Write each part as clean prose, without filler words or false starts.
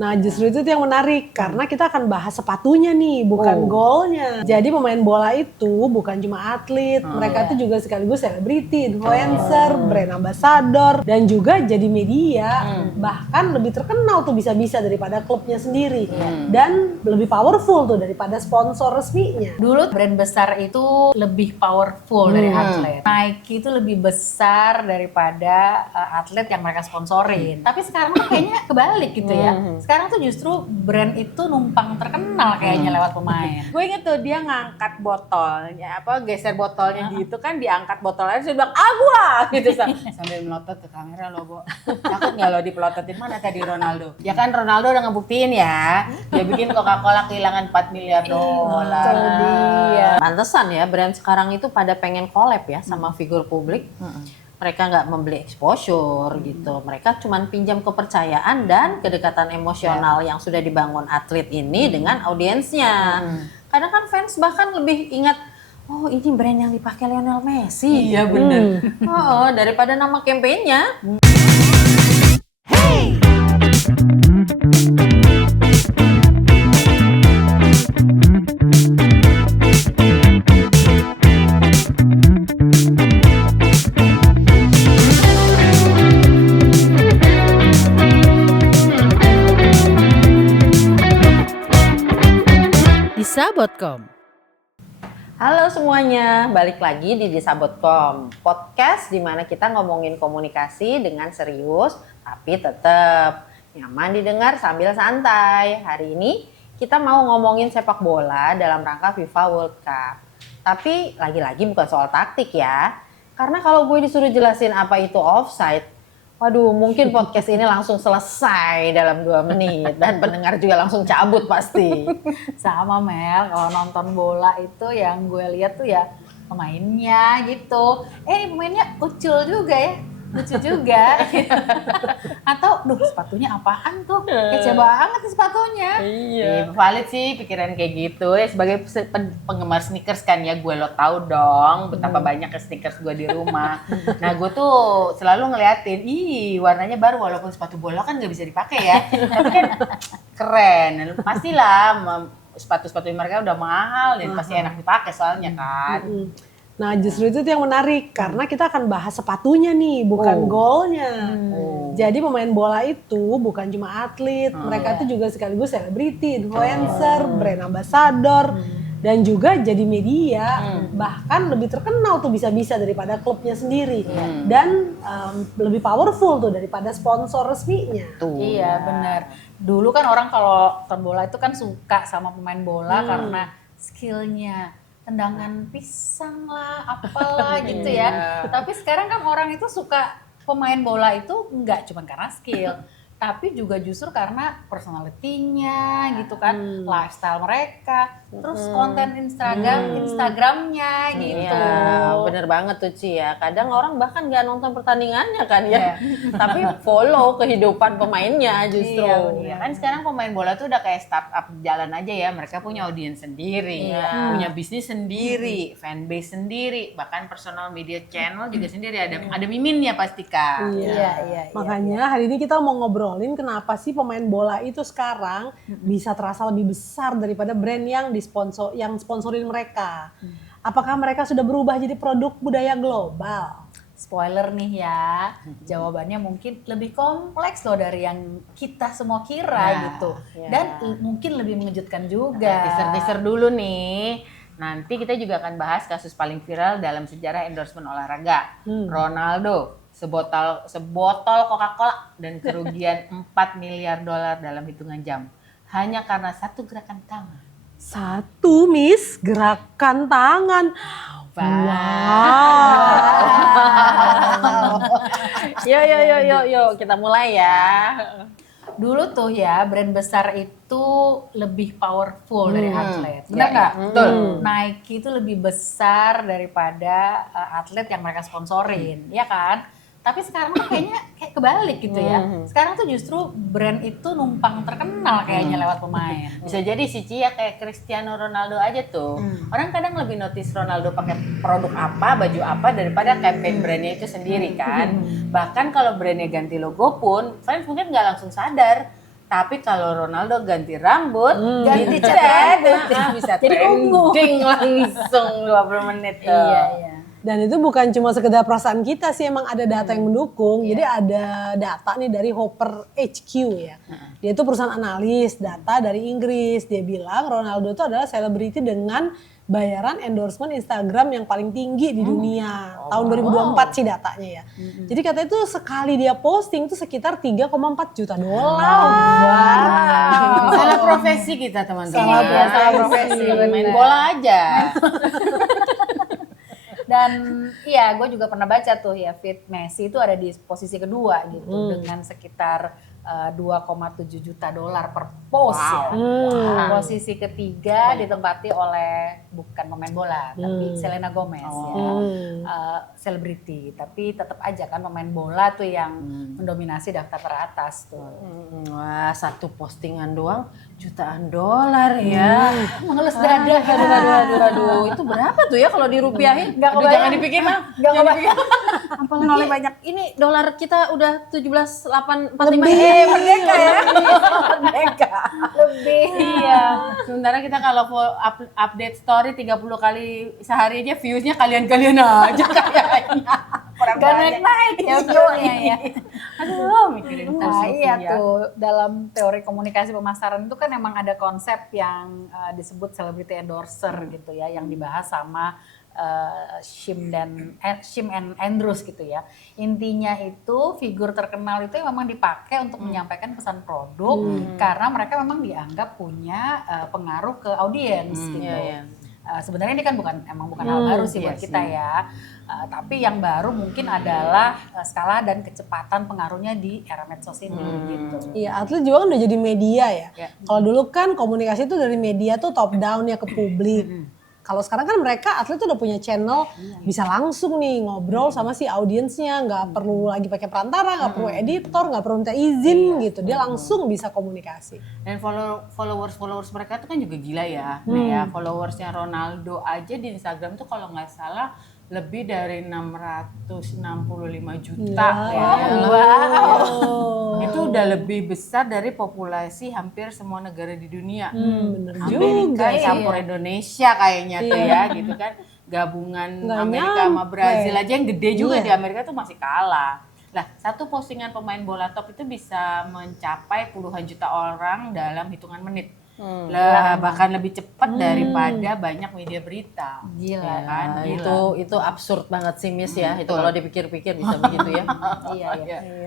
Nah justru itu yang menarik karena kita akan bahas sepatunya nih, bukan golnya. Jadi pemain bola itu bukan cuma atlet, mereka tuh juga sekaligus selebriti, influencer, brand ambassador, dan juga jadi media. Bahkan lebih terkenal tuh bisa-bisa daripada klubnya sendiri. Dan lebih powerful tuh daripada sponsor resminya. Dulu brand besar itu lebih powerful dari atlet. Nike itu lebih besar daripada atlet yang mereka sponsorin. Tapi sekarang tuh kayaknya kebalik gitu ya. Sekarang tuh justru brand itu numpang terkenal kayaknya lewat pemain. Gue inget tuh dia ngangkat botolnya, geser botolnya gitu kan, diangkat botolnya, dia bilang gua gitu sambil melotot ke kamera lo, Bo. Takut nggak lo dipelototin, mana tadi Ronaldo? Ya kan Ronaldo udah ngebuktiin ya, dia bikin Coca-Cola kehilangan 4 miliar dolar. Pantesan ya brand sekarang itu pada pengen collab ya sama figur publik. Mereka nggak membeli exposure gitu. Mereka cuma pinjam kepercayaan dan kedekatan emosional yang sudah dibangun atlet ini dengan audiensnya. Kadang kan fans bahkan lebih ingat, oh ini brand yang dipakai Lionel Messi. Iya bener. Daripada nama kampanyenya. Disabotcom. Halo semuanya, balik lagi di Disabotcom, podcast di mana kita ngomongin komunikasi dengan serius tapi tetap nyaman didengar sambil santai. Hari ini kita mau ngomongin sepak bola dalam rangka FIFA World Cup. Tapi lagi-lagi bukan soal taktik ya. Karena kalau gue disuruh jelasin apa itu offside, waduh, mungkin podcast ini langsung selesai dalam 2 menit dan pendengar juga langsung cabut pasti. Sama Mel, kalau nonton bola itu yang gue lihat tuh ya pemainnya gitu. Ini pemainnya ucul juga ya, lucu juga. Atau, sepatunya apaan tuh? Kece banget nih sepatunya. Iya, valid sih pikiran kayak gitu. Ya sebagai penggemar sneakers kan ya, gue lo tahu dong betapa banyak sneakers gue di rumah. Nah gue tuh selalu ngeliatin, warnanya baru walaupun sepatu bola kan nggak bisa dipakai ya. Tapi kan keren. Pastilah sepatu-sepatu mereka udah mahal dan pasti enak dipakai soalnya kan. Nah justru itu yang menarik karena kita akan bahas sepatunya nih, bukan golnya. Jadi pemain bola itu bukan cuma atlet, mereka tuh juga sekaligus selebriti, influencer, brand ambassador, dan juga jadi media. Bahkan lebih terkenal tuh bisa-bisa daripada klubnya sendiri. Dan lebih powerful tuh daripada sponsor resminya. Iya benar. Dulu kan orang kalau nonton bola itu kan suka sama pemain bola karena skillnya. Tendangan pisang lah, apalah gitu ya. Tapi sekarang kan orang itu suka pemain bola itu enggak cuma karena skill, tapi juga justru karena personality-nya gitu kan, lifestyle mereka, terus konten Instagramnya gitu. Iya, bener banget tuh Ci ya. Kadang orang bahkan nggak nonton pertandingannya kan ya, tapi follow kehidupan pemainnya justru. Iya, kan sekarang pemain bola tuh udah kayak startup jalan aja ya. Mereka punya audiens sendiri, punya bisnis sendiri, fanbase sendiri, bahkan personal media channel juga sendiri. Ada miminnya pasti Kak. Iya. Makanya hari ini kita mau ngobrolin kenapa sih pemain bola itu sekarang bisa terasa lebih besar daripada brand yang sponsorin mereka. Apakah mereka sudah berubah jadi produk budaya global? Spoiler nih ya, jawabannya mungkin lebih kompleks loh dari yang kita semua kira gitu. Dan mungkin lebih mengejutkan juga. Teaser dulu nih. Nanti kita juga akan bahas kasus paling viral dalam sejarah endorsement olahraga. Ronaldo, sebotol Coca-Cola dan kerugian 4 miliar dolar dalam hitungan jam. Hanya karena satu gerakan tangan. Satu, Miss, gerakan tangan. Wow. Yuk, kita mulai ya. Dulu tuh ya brand besar itu lebih powerful dari atlet, benar nggak? Betul. Nike itu lebih besar daripada atlet yang mereka sponsorin, ya kan? Tapi sekarang tuh kayaknya kayak kebalik gitu ya. Sekarang tuh justru brand itu numpang terkenal kayaknya lewat pemain. Bisa jadi sih Ci ya kayak Cristiano Ronaldo aja tuh. Orang kadang lebih notice Ronaldo pakai produk apa, baju apa daripada campaign brandnya itu sendiri kan. Bahkan kalau brandnya ganti logo pun, fans mungkin nggak langsung sadar. Tapi kalau Ronaldo ganti rambut, Ganti cat cat bisa jadi ungu. trending langsung 20 menit tuh. Iya. Dan itu bukan cuma sekedar perasaan kita sih, emang ada data yang mendukung. Jadi ada data nih dari Hopper HQ ya. Dia itu perusahaan analis data dari Inggris. Dia bilang Ronaldo itu adalah selebriti dengan bayaran endorsement Instagram yang paling tinggi di dunia. Tahun 2024 sih datanya ya. Jadi katanya itu sekali dia posting itu sekitar 3,4 juta dolar. Salah profesi kita teman-teman. Salah profesi, Main bener. bola aja. Dan iya, gue juga pernah baca tuh ya, feed Messi itu ada di posisi kedua gitu dengan sekitar 2,7 juta dolar per post ya. Posisi ketiga ditempati oleh bukan pemain bola, tapi Selena Gomez ya, selebriti. Tapi tetap aja kan pemain bola tuh yang mendominasi daftar teratas tuh. Wah, satu postingan doang jutaan dolar ya. Mengelus dada. Aduh, itu berapa tuh ya kalau dirupiahin? Nggak Aduh, kebayang. jangan dipikir mah. Nggak kebayang. Apa nolnya banyak? Ini dolar kita udah 17,845 Merdeka ya. merdeka. Lebih. Iya. Sementara kita kalau update story 30 kali sehari aja views-nya kalian-kalian aja kayaknya. Gak naik-naik ya view-nya ya. Aduh, mikirin Nah iya rupiah. tuh, dalam teori komunikasi pemasaran itu kan emang ada konsep yang disebut celebrity endorser gitu ya, yang dibahas sama Shim and Andrews gitu ya. Intinya itu figur terkenal itu memang dipakai untuk menyampaikan pesan produk karena mereka memang dianggap punya pengaruh ke audiens gitu. Iya. Sebenarnya ini kan bukan hal baru sih buat kita ya. Tapi yang baru mungkin adalah skala dan kecepatan pengaruhnya di era medsos ini gitu. Iya, atlet juga kan udah jadi media ya. Ya. Kalau dulu kan komunikasi itu dari media tuh top down ya ke publik. Kalau sekarang kan mereka atlet tuh udah punya channel, bisa langsung nih ngobrol sama si audiensnya, nggak perlu lagi pakai perantara, nggak perlu editor, nggak perlu minta izin gitu. Dia langsung bisa komunikasi. Dan followers mereka tuh kan juga gila ya. Nah ya, followersnya Ronaldo aja di Instagram tuh kalau nggak salah lebih dari 665 juta ya. Wow. Itu udah lebih besar dari populasi hampir semua negara di dunia. Bener Amerika juga. campur Indonesia kayaknya tuh ya gitu kan. Gabungan Nggak Amerika sama nyampe. Brazil aja yang gede juga Iya. di Amerika tuh masih kalah. Lah, satu postingan pemain bola top itu bisa mencapai puluhan juta orang dalam hitungan menit. Lah, bahkan lebih cepat daripada banyak media berita. Gila. Ya kan? Nah, Gila. itu absurd banget sih Miss ya. Itu betul. kalau dipikir-pikir bisa begitu ya. Iya.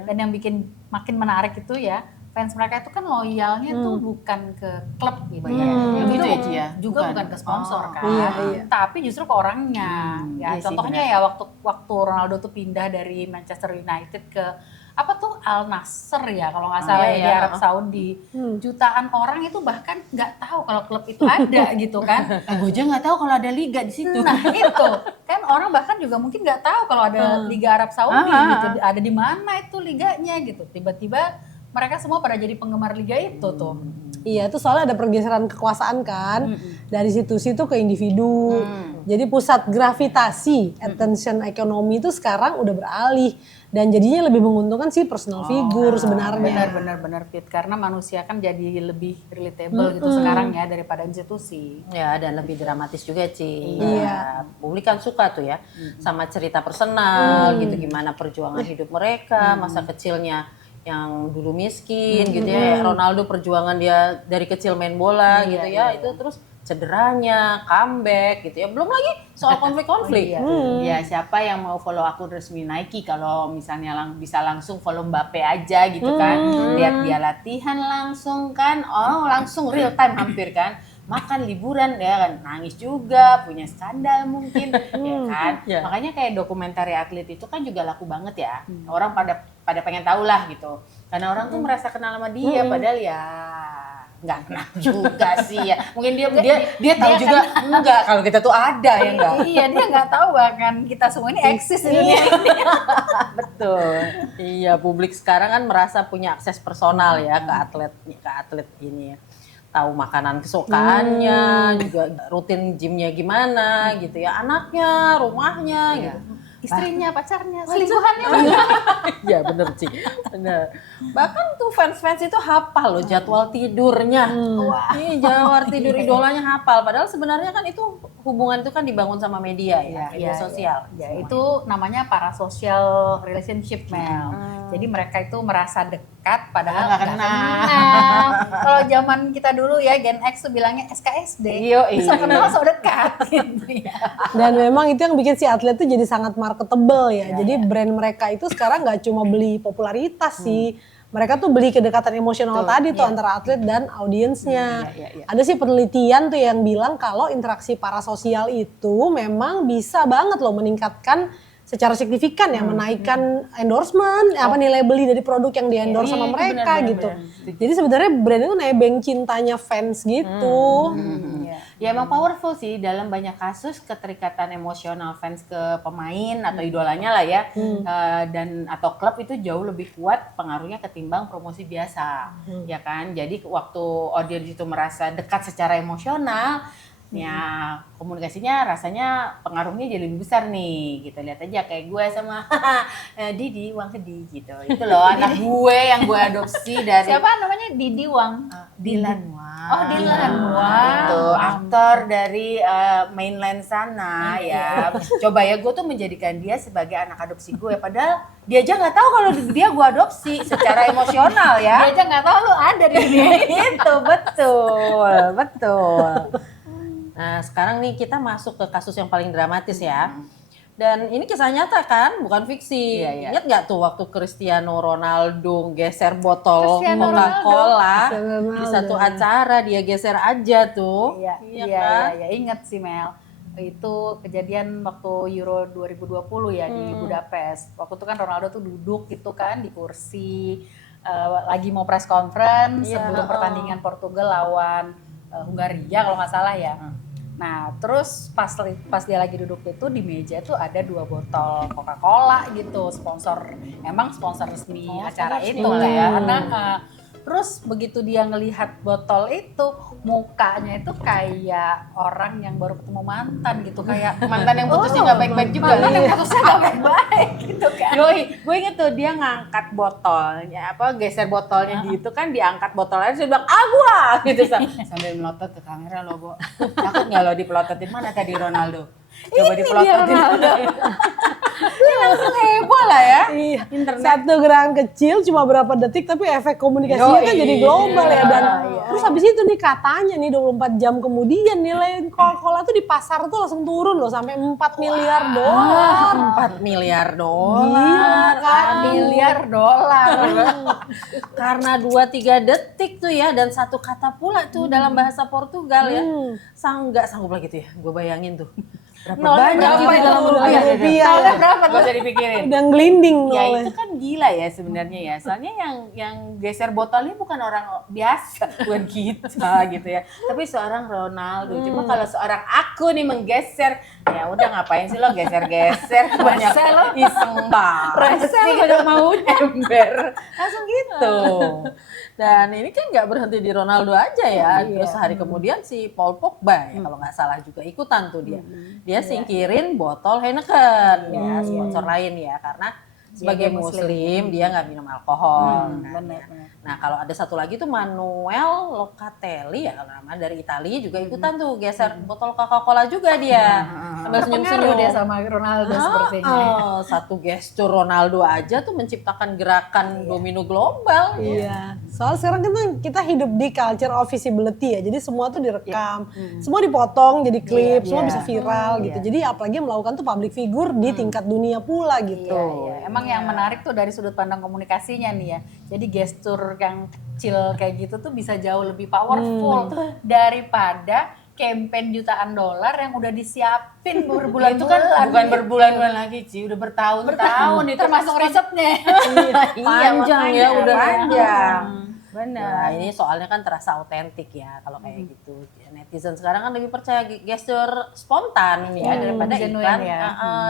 Dan yang bikin makin menarik itu ya, fans mereka itu kan loyalnya tuh bukan ke klub gitu ya. Gitu ya, Ci, ya? Juga Bukan. bukan ke sponsor kan. Iya. Tapi justru ke orangnya. Ya, iya sih, contohnya ya waktu Ronaldo tuh pindah dari Manchester United ke apa tuh Al Nassr ya kalau nggak salah iya, ya, di iya. Arab Saudi. Jutaan orang itu bahkan nggak tahu kalau klub itu ada gitu kan. Gue aja nggak tahu kalau ada liga di situ. Nah itu kan orang bahkan juga mungkin nggak tahu kalau ada Liga Arab Saudi gitu, ada di mana itu liganya gitu. Tiba-tiba mereka semua pada jadi penggemar liga itu tuh. Iya, itu soalnya ada pergeseran kekuasaan kan dari situ-situ ke individu. Jadi pusat gravitasi attention ekonomi itu sekarang udah beralih dan jadinya lebih menguntungkan si personal figure sebenarnya. Benar Fit, karena manusia kan jadi lebih relatable gitu sekarang ya daripada institusi. Ya, dan lebih dramatis juga, Ci. Iya. Publik kan suka tuh ya sama cerita personal gitu, gimana perjuangan hidup mereka, masa kecilnya yang dulu miskin gitu ya. Ronaldo perjuangan dia dari kecil main bola gitu ya. Itu terus cederanya, comeback gitu ya. Belum lagi soal konflik-konflik. Ya siapa yang mau follow akun resmi Nike kalau misalnya bisa langsung follow Mbappe aja gitu kan. Lihat dia latihan langsung kan. Oh langsung real time hampir kan. Makan liburan ya kan, nangis juga, punya skandal mungkin ya kan. Makanya kayak dokumentari atlet itu kan juga laku banget ya. Orang pada pengen tahu lah gitu. Karena orang tuh merasa kenal sama dia padahal ya nggak kenal juga sih ya. Mungkin dia tahu juga enggak kalau kita tuh ada ya enggak. Iya, dia nggak taw bahkan kita semua ini eksis di dunia ini. Betul. Iya, publik sekarang kan merasa punya akses personal ya ke atlet ini ya. Tahu makanan kesukaannya, juga rutin gymnya gimana gitu ya, anaknya, rumahnya gitu. istrinya, pacarnya, selingkuhannya. Ya bener sih, bener. Bahkan tuh fans-fans itu hafal loh jadwal tidurnya. Wah, ini jadwal tidur idolanya hafal. Padahal sebenarnya kan itu hubungan itu kan dibangun sama media ya, media sosial. Ya, itu namanya parasocial relationship, Mel. Jadi mereka itu merasa dekat padahal Nggak nggak kenal. kenal. Kalau zaman kita dulu ya Gen X tuh bilangnya SKSD. Yoi. So kenal so dekat gitu ya. Dan memang itu yang bikin si atlet tuh jadi sangat marketable ya. Jadi brand mereka itu sekarang nggak cuma beli popularitas sih. Mereka tuh beli kedekatan emosional tadi tuh antara atlet dan audiensnya. Ada sih penelitian tuh yang bilang kalau interaksi parasosial itu memang bisa banget loh meningkatkan secara signifikan ya, menaikkan endorsement, nilai beli dari produk yang di-endorse sama mereka gitu. Jadi sebenarnya brand itu nebeng cintanya fans gitu. Ya emang powerful sih dalam banyak kasus keterikatan emosional fans ke pemain atau idolanya lah ya, dan atau klub itu jauh lebih kuat pengaruhnya ketimbang promosi biasa, ya kan. Jadi waktu audiens itu merasa dekat secara emosional, ya komunikasinya rasanya pengaruhnya jadi lebih besar nih gitu. Lihat aja kayak gue sama Didi Wang Hedi gitu, itu loh anak gue yang gue adopsi dari Siapa namanya? Didi Wang. Dylan Wang. Oh, Dylan Wang. Itu aktor dari mainland sana ya. Coba ya, gue tuh menjadikan dia sebagai anak adopsi gue, padahal dia aja nggak tahu kalau dia gue adopsi secara emosional ya. Dia aja nggak tahu lu ada di dunia ini. Itu betul. Nah sekarang nih kita masuk ke kasus yang paling dramatis ya. Dan ini kisah nyata kan, bukan fiksi. Ingat gak tuh waktu Cristiano Ronaldo geser botol Coca-Cola di satu acara, dia geser aja tuh. Iya, ingat sih Mel. Itu kejadian waktu Euro 2020 ya di Budapest. Waktu itu kan Ronaldo tuh duduk gitu kan di kursi, lagi mau press conference sebelum pertandingan Portugal lawan Hungaria kalau nggak salah ya. Nah terus pas dia lagi duduk itu di meja itu ada 2 botol Coca-Cola gitu, emang sponsor resmi acara itu kan. Terus begitu dia ngelihat botol itu, mukanya itu kayak orang yang baru ketemu mantan gitu, kayak Mantan yang putusnya nggak baik-baik juga. mantan yang putusnya nggak baik-baik gitu kan. Yoi, gue inget tuh dia ngangkat botolnya, geser botolnya gitu kan, diangkat botolnya, dia bilang gua gitu sambil melotot ke kamera lo, Bo. Takut nggak lo dipelototin? Mana tadi Ronaldo? Coba dipelototin. Dia langsung heboh lah ya. Iya. Satu gerakan kecil cuma berapa detik tapi efek komunikasinya kan jadi global ya. Dan terus habis itu nih katanya nih 24 jam kemudian nilai Coca-Cola tuh di pasar tuh langsung turun loh sampai 4 miliar dolar. 4 miliar Gila kan? Miliar dolar. Karena 2-3 detik tuh ya, dan satu kata pula tuh dalam bahasa Portugal ya. Nggak sanggup lagi tuh ya, gue bayangin tuh. Berapa banyak gitu dalam rupiah. Berapa? Gak usah dipikirin. Udah ngelinding Ya nolnya. itu kan gila ya sebenarnya ya. Soalnya yang geser botolnya bukan orang biasa, bukan kita gitu ya. Tapi seorang Ronaldo. Cuma kalau seorang aku nih menggeser, ya udah ngapain sih lo geser-geser, banyak iseng banget sih, udah mau ember. Langsung gitu. Dan ini kan nggak berhenti di Ronaldo aja ya. Terus hari kemudian si Paul Pogba ya kalau nggak salah juga ikutan tuh dia. Dia singkirin botol Heineken ya, sponsor lain ya, karena sebagai muslim dia nggak minum alkohol. Nah kalau ada satu lagi tuh Manuel Locatelli ya nama dari Italia juga ikutan tuh geser botol Coca-Cola juga dia. Sambil senyum-senyum dia sama Ronaldo sepertinya. Satu gestur Ronaldo aja tuh menciptakan gerakan domino global. Iya. Soal sekarang kita hidup di culture of visibility ya. Jadi semua tuh direkam, semua dipotong jadi klip, semua bisa viral gitu. Jadi apalagi yang melakukan tuh public figure di tingkat dunia pula gitu. Emang yang menarik tuh dari sudut pandang komunikasinya nih ya. Jadi gestur yang kecil kayak gitu tuh bisa jauh lebih powerful daripada campaign jutaan dolar yang udah disiapin berbulan-bulan. Itu kan bukan berbulan-bulan lagi Ci, udah bertahun-tahun itu termasuk risetnya. Panjang ya, udah panjang. Nah, ini soalnya kan terasa autentik ya kalau kayak gitu. Netizen sekarang kan lebih percaya gestur spontan ya daripada iklan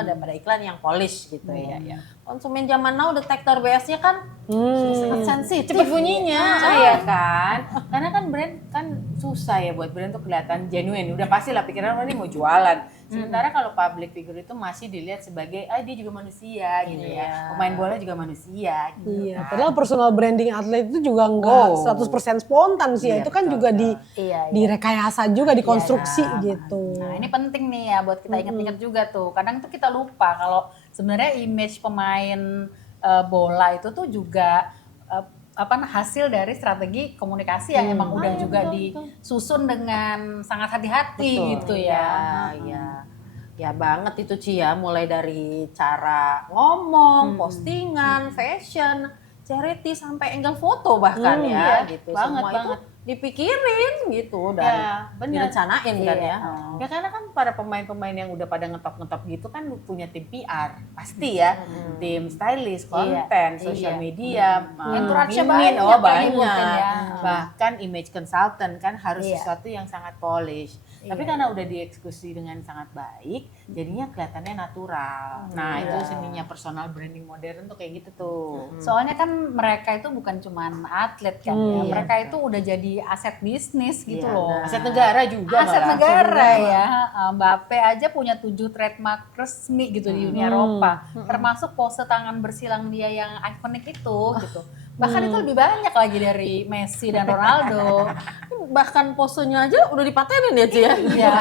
daripada iklan yang polish gitu ya. Konsumen zaman now detektor BS-nya kan sangat sensitif Cepet bunyinya, ya kan? Karena kan brand kan susah ya buat brand tuh kelihatan genuine. Udah pasti lah pikiran ini mau jualan. Sementara kalau public figure itu masih dilihat sebagai dia juga manusia gitu ya. Pemain bola juga manusia gitu. Iya, padahal personal branding atlet itu juga enggak 100% spontan sih ya. Itu kan juga direkayasa juga, dikonstruksi gitu. Nah, ini penting nih ya buat kita ingat-ingat juga tuh. Kadang tuh kita lupa kalau sebenarnya image pemain bola itu tuh juga hasil dari strategi komunikasi yang emang udah juga disusun dengan sangat hati-hati gitu ya. Ya banget itu Ci ya, mulai dari cara ngomong, postingan, fashion, charity sampai angle foto bahkan gitu. Banget, Semua itu dipikirin gitu dan direncanain kan ya. Ya karena kan para pemain-pemain yang udah pada ngetop-ngetop gitu kan punya tim PR pasti ya, tim stylist, konten, sosial media, Entourage-nya banyak, banyak mungkin ya. bahkan image consultant kan harus sesuatu yang sangat polish. Tapi karena udah dieksekusi dengan sangat baik, jadinya kelihatannya natural. Nah itu seninya personal branding modern tuh kayak gitu tuh. Soalnya kan mereka itu bukan cuman atlet kan ya, mereka itu udah jadi aset bisnis gitu loh. Aset negara juga. Aset negara ya. Mbappe aja punya 7 trademark resmi gitu di Uni Eropa, termasuk pose tangan bersilang dia yang ikonik itu gitu. Bahkan itu lebih banyak lagi dari Messi dan Ronaldo. Bahkan posenya aja udah dipatenin ya Ci ya. Iya.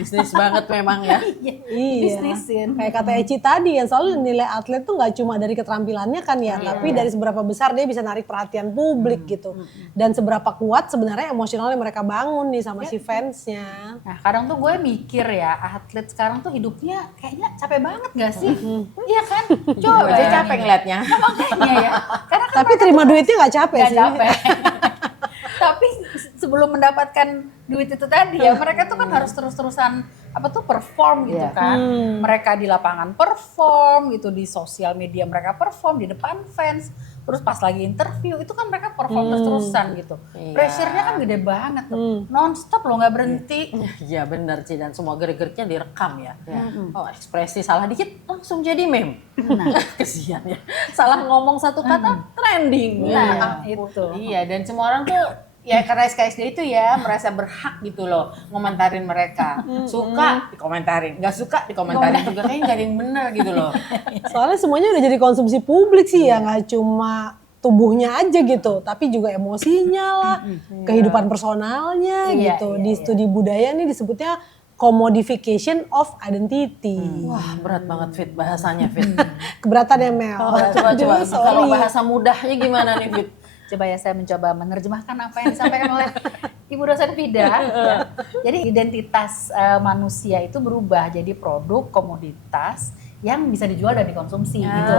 Bisnis banget memang ya. Iya. Bisnisin. Kayak kata Eci tadi yang selalu nilai atlet tuh nggak cuma dari keterampilannya kan ya, tapi dari seberapa besar dia bisa narik perhatian publik gitu. Dan seberapa kuat sebenarnya emosional yang mereka bangun nih sama si fansnya. Nah kadang tuh gue mikir ya, atlet sekarang tuh hidupnya kayaknya capek banget gak sih? Iya kan? Coba Aja capek ngeliatnya. Makanya ya. Karena kan Tapi terima duitnya nggak capek gak sih. capek. Tapi sebelum mendapatkan duit itu tadi ya, mereka tuh kan harus terus-terusan perform gitu kan. Mereka di lapangan perform gitu, di sosial media mereka perform, di depan fans. Terus pas lagi interview itu kan mereka perform terus-terusan gitu. Pressure-nya kan gede banget tuh. Non-stop loh, nggak berhenti. Iya benar Ci, dan semua gerak-geriknya direkam ya. Oh ekspresi salah dikit langsung jadi meme. Nah kesian ya. Salah ngomong satu kata trending. Nah, itu. Iya, dan semua orang tuh ya karena SKSD itu ya merasa berhak gitu loh ngomentarin mereka. Suka dikomentarin, nggak suka dikomentarin juga, kayaknya nggak ada yang bener gitu loh. Soalnya semuanya udah jadi konsumsi publik sih ya, nggak cuma tubuhnya aja gitu, tapi juga emosinya lah, kehidupan personalnya gitu. Di studi budaya nih disebutnya commodification of identity. Wah berat banget Fit bahasanya Fit. Keberatan ya Mel? Coba Aduh, kalau sorry. bahasa mudahnya gimana nih Fit? Coba ya saya mencoba menerjemahkan apa yang disampaikan oleh Ibu dosen Vida. Ya. Jadi identitas manusia itu berubah jadi produk, komoditas yang bisa dijual dan dikonsumsi gitu.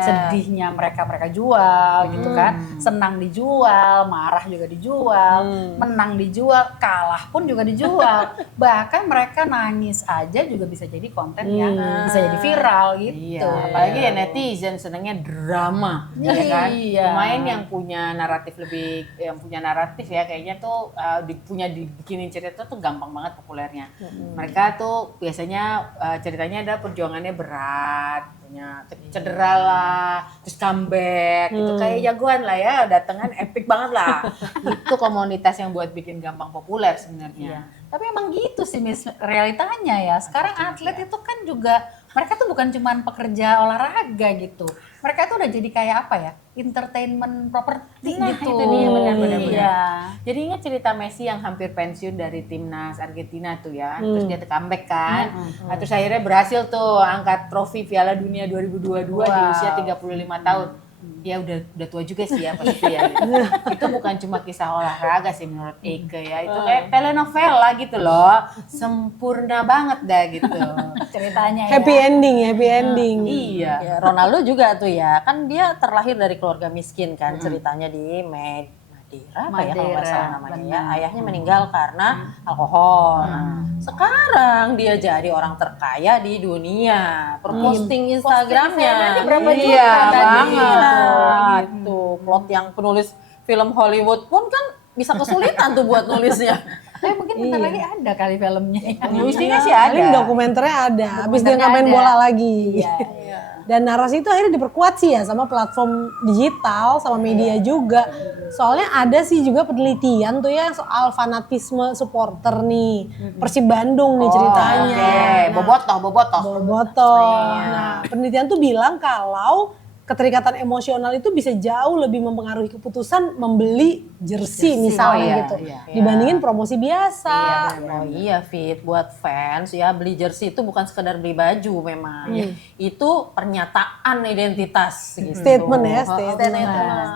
Sedihnya mereka jual gitu kan, senang dijual, marah juga dijual, menang dijual, kalah pun juga dijual. Bahkan mereka nangis aja juga bisa jadi konten yang bisa jadi viral gitu. Iya, apalagi ya netizen senengnya drama, ya kan? Pemain yang punya naratif ya kayaknya tuh dibikinin cerita tuh gampang banget populernya. Mereka tuh biasanya ceritanya ada perjuangannya berat, punya cedera lah, terus comeback, itu kayak jagoan lah ya, datengan epic banget lah. Itu komunitas yang buat bikin gampang populer sebenarnya. Tapi emang gitu sih realitanya ya. Sekarang atlet itu kan juga mereka tuh bukan cuma pekerja olahraga gitu. Mereka tuh udah jadi kayak apa ya? Entertainment property gitu. Itu dia benar-benar. Iya. Jadi ingat cerita Messi yang hampir pensiun dari timnas Argentina tuh ya. Terus dia comeback kan. Nah, terus akhirnya berhasil tuh angkat trofi Piala Dunia 2022 di usia 35 tahun. Ya udah tua juga sih ya pasti ya. Itu bukan cuma kisah olahraga sih menurut Eike ya. Itu kayak telenovela gitu loh. Sempurna banget dah gitu. Ceritanya Happy ending. Iya. Ya, Ronaldo juga tuh ya, kan dia terlahir dari keluarga miskin kan, ceritanya di Madeira apa ya kalau nggak salah namanya ya. Ayahnya meninggal karena alkohol. Nah, sekarang dia jadi orang terkaya di dunia. Posting Instagramnya berapa juta iya, tadi banget. Gitu. Plot yang penulis film Hollywood pun kan bisa kesulitan tuh buat nulisnya. Tapi mungkin bentar lagi ada kali filmnya ya. Mestinya sih ada. Paling dokumenternya ada, habis dia nggak main bola lagi. Iya. Dan narasi itu akhirnya diperkuat sih ya sama platform digital, sama media juga. Soalnya ada sih juga penelitian tuh ya soal fanatisme supporter nih. Persib Bandung nih ceritanya. Oke, bobotoh. Bobotoh. Nah, penelitian tuh bilang kalau keterikatan emosional itu bisa jauh lebih mempengaruhi keputusan membeli jersey misalnya gitu dibandingin promosi biasa. Oh iya Fit, buat fans ya beli jersey itu bukan sekedar beli baju memang. Itu pernyataan identitas gitu. Statement ya,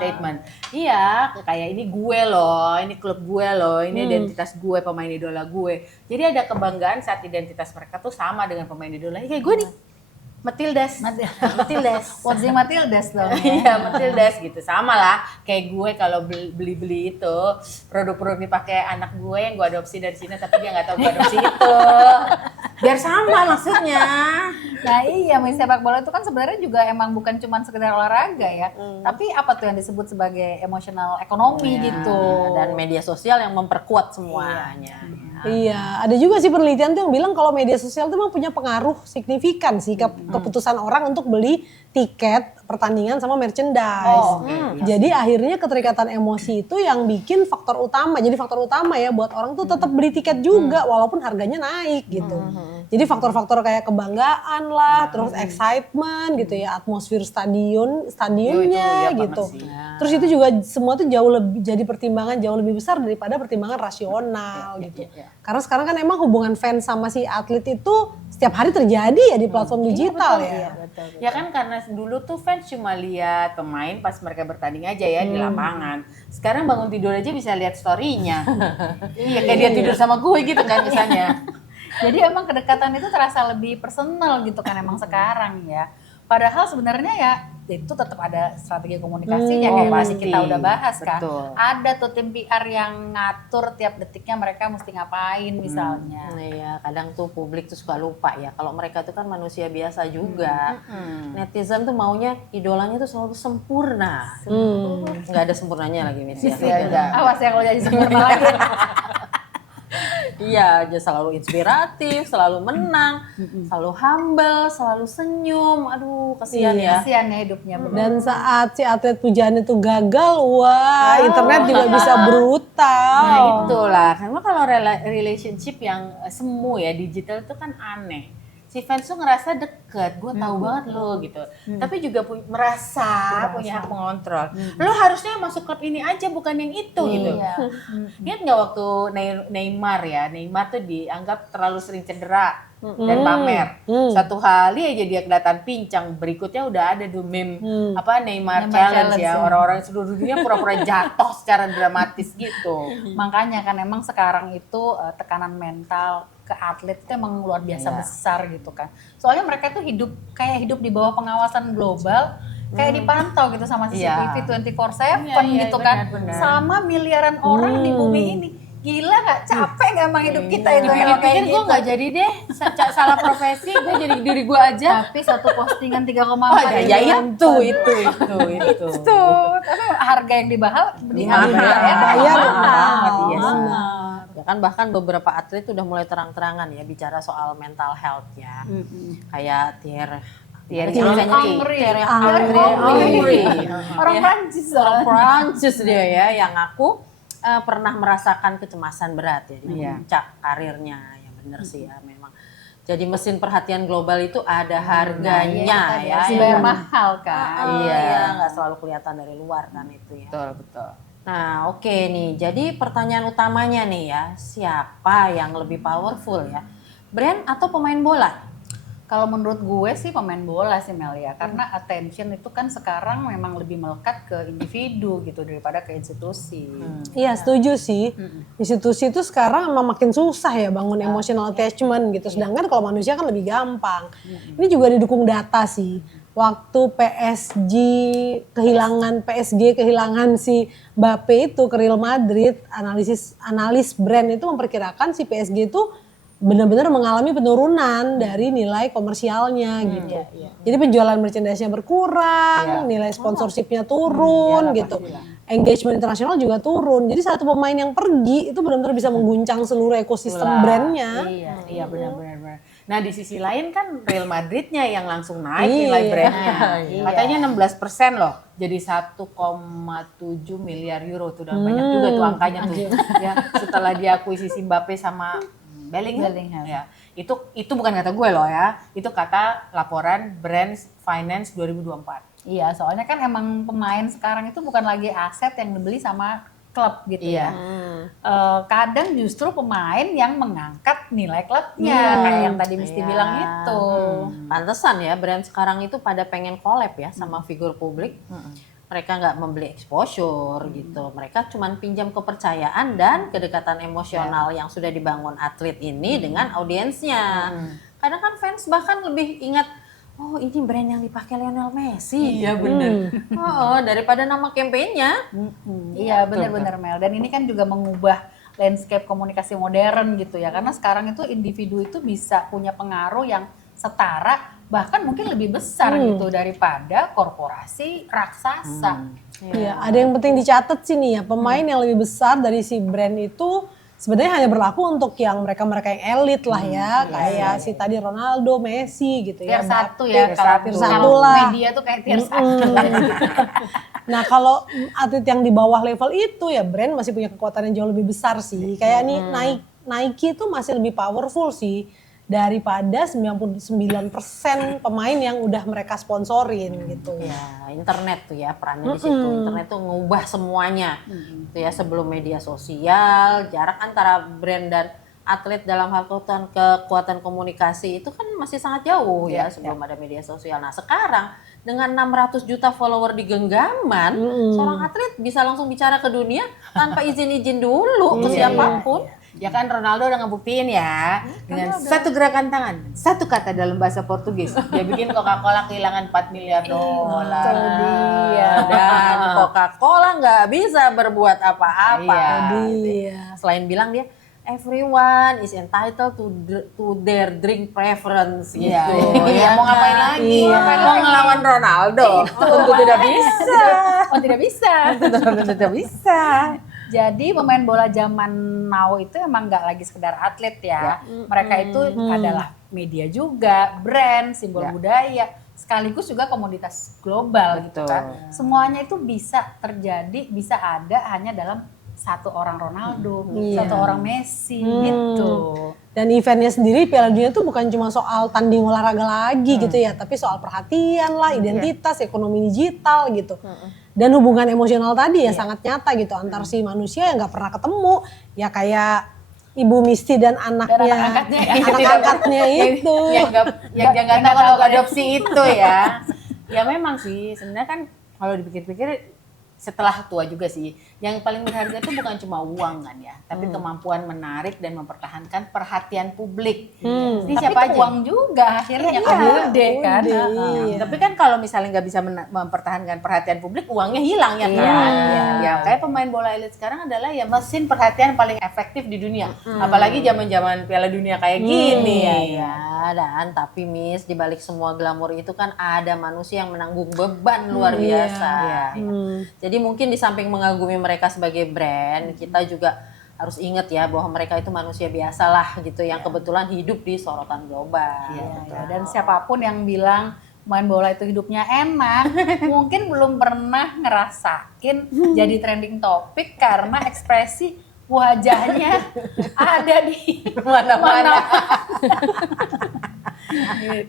Statement. Iya, kayak ini gue loh, ini klub gue loh, ini identitas gue, pemain idola gue. Jadi ada kebanggaan saat identitas mereka tuh sama dengan pemain idola. Kayak gue nih, Matildas. What's the Matildas dong? Iya, Matildas gitu. Sama lah kayak gue kalau beli-beli itu produk-produk dipakai anak gue yang gue adopsi dari sini tapi dia nggak tahu gue adopsi itu. Biar sama maksudnya. Nah iya, main sepak bola itu kan sebenarnya juga emang bukan cuma sekedar olahraga ya. Tapi apa tuh yang disebut sebagai emosional ekonomi gitu. Dan media sosial yang memperkuat semuanya. Iya, ada juga sih penelitian tuh yang bilang kalau media sosial tuh memang punya pengaruh signifikan sih ke keputusan orang untuk beli tiket pertandingan sama merchandise. Jadi akhirnya keterikatan emosi itu yang bikin faktor utama. Jadi faktor utama ya buat orang tuh tetap beli tiket juga walaupun harganya naik gitu. Jadi faktor-faktor kayak kebanggaan lah, terus excitement gitu ya, atmosfer stadionnya gitu. Terus itu juga semua tuh jauh lebih jadi pertimbangan jauh lebih besar daripada pertimbangan rasional gitu. Karena sekarang kan emang hubungan fans sama si atlet itu setiap hari terjadi ya di platform digital ya. Ya kan karena dulu tuh fans cuma lihat pemain pas mereka bertanding aja ya di lapangan. Sekarang bangun tidur aja bisa lihat story-nya. Iya kayak dia tidur sama gue gitu kan misalnya. Jadi emang kedekatan itu terasa lebih personal gitu kan emang sekarang ya. Padahal sebenarnya ya itu tetap ada strategi komunikasinya kayak pasti kita udah bahas kan. Ada tuh tim PR yang ngatur tiap detiknya mereka mesti ngapain misalnya. Iya, kadang tuh publik tuh suka lupa ya. Kalau mereka tuh kan manusia biasa juga. Netizen tuh maunya idolanya tuh selalu sempurna. Nggak ada sempurnanya lagi Miss ya. Awas ya kalau jadi sempurna lagi. Iya, dia selalu inspiratif, selalu menang, selalu humble, selalu senyum. Aduh, kasihan ya. Kasihan ya hidupnya. Dan saat si atlet pujaan itu gagal, wah internet juga bisa brutal. Nah itulah, karena kalau relationship yang semu ya digital itu kan aneh. Si fans tuh ngerasa deket, gue tahu banget lo gitu. Tapi juga merasa punya hak mengontrol. Lo harusnya masuk klub ini aja, bukan yang itu gitu. Ingat nggak waktu Neymar tuh dianggap terlalu sering cedera dan pamer. Satu kali aja dia kelihatan pincang, berikutnya udah ada tuh meme Neymar challenge ya. Orang-orang seluruh dunia pura-pura jatuh secara dramatis gitu. Makanya kan emang sekarang itu tekanan mental ke atlet itu emang luar biasa besar gitu kan. Soalnya mereka tuh hidup di bawah pengawasan global, kayak dipantau gitu sama CCTV 24/7 gitu kan. Benar. Sama miliaran orang di bumi ini. Gila gak? Capek gak emang hidup kita itu? Dipikir gue gak jadi deh, salah profesi, gue jadi diri gue aja. Tapi satu postingan 3,4 ya itu. Tapi harga yang bayar Ya kan bahkan beberapa atlet udah mulai terang-terangan ya bicara soal mental health ya. Kayak Thierry Henry. Orang Prancis dia ya yang aku pernah merasakan kecemasan berat ya di puncak karirnya ya bener sih ya memang. Jadi mesin perhatian global itu ada harganya ya. Bayar mahal kan. Iya, nggak selalu kelihatan dari luar kan itu ya. Betul. Nah oke nih, jadi pertanyaan utamanya nih ya, siapa yang lebih powerful ya? Brand atau pemain bola? Kalau menurut gue sih pemain bola sih Mel ya, karena attention itu kan sekarang memang lebih melekat ke individu gitu daripada ke institusi. Iya setuju sih, institusi itu sekarang emang makin susah ya bangun emotional attachment gitu, sedangkan kalau manusia kan lebih gampang. Ini juga didukung data sih. Waktu PSG kehilangan si Mbappe itu ke Real Madrid, analis brand itu memperkirakan si PSG itu benar-benar mengalami penurunan dari nilai komersialnya gitu. Jadi penjualan merchandise-nya berkurang, nilai sponsorshipnya turun gitu. Engagement internasional juga turun. Jadi satu pemain yang pergi itu benar-benar bisa mengguncang seluruh ekosistem brandnya. Iya benar. Nah di sisi lain kan Real Madridnya yang langsung naik Iya. nilai brandnya. Iya. Katanya 16% loh. Jadi 1,7 miliar euro tuh udah banyak juga tuh angkanya tuh. Ya, setelah diakuisisi Mbappe sama Bellingham. Ya, itu bukan kata gue loh ya. Itu kata laporan Brands Finance 2024. Iya, soalnya kan emang pemain sekarang itu bukan lagi aset yang dibeli sama klub gitu Iya. ya. Kadang justru pemain yang mengangkat nilai klubnya, Iya. kayak yang tadi Misty Iya. bilang itu. Pantesan ya brand sekarang itu pada pengen collab ya sama figur publik. Mereka nggak membeli exposure gitu. Mereka cuma pinjam kepercayaan dan kedekatan emosional yang sudah dibangun atlet ini dengan audiensnya. Kadang kan fans bahkan lebih ingat, oh ini brand yang dipakai Lionel Messi. Iya bener. Daripada nama kampanyenya. Iya benar-benar Mel. Dan ini kan juga mengubah landscape komunikasi modern gitu ya. Karena sekarang itu individu itu bisa punya pengaruh yang setara, bahkan mungkin lebih besar gitu daripada korporasi raksasa. Iya, ada yang penting dicatat sih nih ya, pemain yang lebih besar dari si brand itu sebenarnya hanya berlaku untuk yang mereka-mereka yang elit lah ya, kayak si tadi Ronaldo, Messi gitu ya. Tier 1 ya, tier satu lah. Media tuh kayak tier 1. Nah kalau atlet yang di bawah level itu ya brand masih punya kekuatan yang jauh lebih besar sih. Kayak nih Nike itu masih lebih powerful sih daripada 99% pemain yang udah mereka sponsorin gitu. Ya, internet tuh ya perannya di situ. Internet tuh ngubah semuanya. Tuh ya, sebelum media sosial, jarak antara brand dan atlet dalam hal kekuatan komunikasi itu kan masih sangat jauh ya sebelum ada media sosial. Nah, sekarang dengan 600 juta follower di genggaman, seorang atlet bisa langsung bicara ke dunia tanpa izin-izin dulu ke siapapun. Ya kan Ronaldo udah ngebuktiin ya dengan satu gerakan tangan, satu kata dalam bahasa Portugis. Dia bikin Coca-Cola kehilangan 4 miliar dolar. Dan Coca-Cola nggak bisa berbuat apa-apa. Iya. Selain bilang dia everyone is entitled to their drink preference gitu. Iya, mau ngapain lagi? Iya. Mau ngelawan Ronaldo? Tentu tidak bisa. Oh tidak bisa. Tentu tidak bisa. Jadi pemain bola zaman now itu emang nggak lagi sekedar atlet ya. Mereka itu adalah media juga, brand, simbol budaya, sekaligus juga komoditas global gitu kan. Semuanya itu bisa terjadi, bisa ada hanya dalam satu orang Ronaldo, satu orang Messi gitu. Dan eventnya sendiri Piala Dunia itu bukan cuma soal tanding olahraga lagi gitu ya, tapi soal perhatian lah, identitas, ekonomi digital gitu. Dan hubungan emosional tadi ya sangat nyata gitu antar si manusia yang nggak pernah ketemu, ya kayak Ibu Misty dan anaknya, anak-angkatnya itu. Yang dia nggak tahu kalau adopsi itu ya. Ya memang sih, sebenarnya kan kalau dipikir-pikir setelah tua juga sih, yang paling berharga itu bukan cuma uang kan ya, tapi kemampuan menarik dan mempertahankan perhatian publik. Ini Tapi siapa itu aja? uang juga akhirnya kan gede kan. Iya. Tapi kan kalau misalnya nggak bisa mempertahankan perhatian publik, uangnya hilang ya kan? Ya kayak pemain bola elit sekarang adalah ya mesin perhatian paling efektif di dunia. Apalagi zaman-zaman Piala Dunia kayak gini. Ya, dan tapi Miss di balik semua glamor itu kan ada manusia yang menanggung beban luar biasa. Jadi mungkin di samping mengagumi mereka sebagai brand, kita juga harus ingat ya bahwa mereka itu manusia biasa lah gitu yang kebetulan hidup di sorotan global. Ya, dan siapapun yang bilang main bola itu hidupnya enak, mungkin belum pernah ngerasain jadi trending topik karena ekspresi wajahnya ada di mana-mana.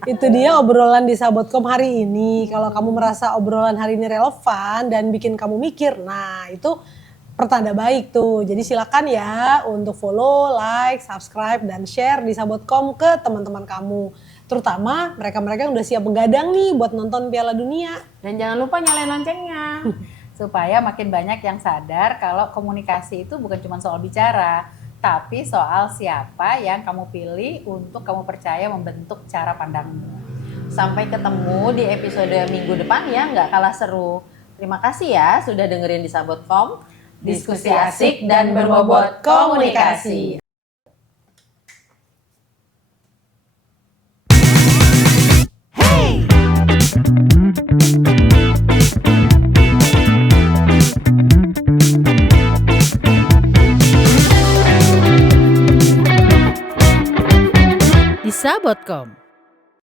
Itu dia obrolan di Sabotkom hari ini. Kalau kamu merasa obrolan hari ini relevan dan bikin kamu mikir, nah itu pertanda baik tuh. Jadi silakan ya untuk follow, like, subscribe, dan share di Sabotkom ke teman-teman kamu. Terutama mereka-mereka yang udah siap begadang nih buat nonton Piala Dunia. Dan jangan lupa nyalain loncengnya. Supaya makin banyak yang sadar kalau komunikasi itu bukan cuma soal bicara, tapi soal siapa yang kamu pilih untuk kamu percaya membentuk cara pandangmu. Sampai ketemu di episode minggu depan ya, nggak kalah seru. Terima kasih ya sudah dengerin di Sabotkom. Diskusi asik dan berbobot komunikasi. Sabotkom.